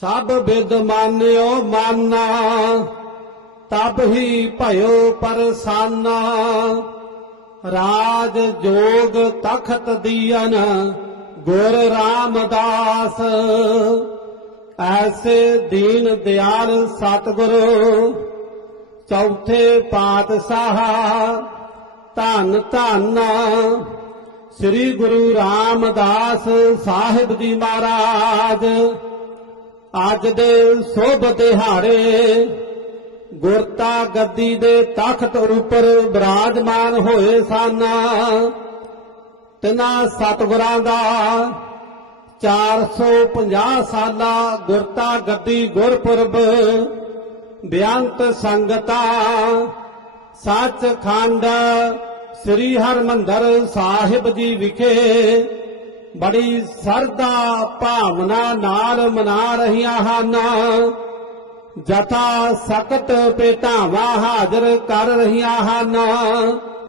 ਸਭ ਵਿਦ ਮਾਨਿਓ ਮਾਨਾ, ਤਬ ਹੀ ਭਇਓ ਪਰਸਾਨਾ। ਰਾਜ ਜੋਗ ਤਖਤ ਦੀਨ ਗੁਰ ਰਾਮਦਾਸ। ਐਸੇ ਦੀਨ ਦਿਆਲ ਸਤਿਗੁਰੂ, ਚੌਥੇ ਪਾਤਸ਼ਾਹ, ਧੰਨ ਧੰਨ। ਸ੍ਰੀ ਗੁਰੂ ਰਾਮਦਾਸ ਸਾਹਿਬ ਜੀ ਮਹਾਰਾਜ ਅੱਜ ਦੇ ਸੋਭ ਦਿਹਾੜੇ ਗੁਰਤਾ ਗੱਦੀ ਦੇ ਤਖਤ ਉੱਪਰ ਬਿਰਾਜਮਾਨ ਹੋਏ ਸਨ। ਤਿਨਾ ਸਤਿਗੁਰਾਂ ਦਾ 450 ਸਾਲਾ ਗੁਰਤਾ ਗੱਦੀ ਗੁਰਪੁਰਬ ਬੇਅੰਤ ਸੰਗਤਾ, ਸੱਚਖੰਡ ਸ੍ਰੀ ਹਰਮੰਦਰ ਸਾਹਿਬ ਜੀ ਵਿਖੇ ਬੜੀ ਸਰਦਾ ਭਾਵਨਾ ਨਾਲ ਮਨਾ ਰਹੀਆਂ ਹਨ। ਜਥਾ ਸਖਤ ਪੇਟਾਵਾਂ ਹਾਜ਼ਰ ਕਰ ਰਹੀਆਂ ਹਨ।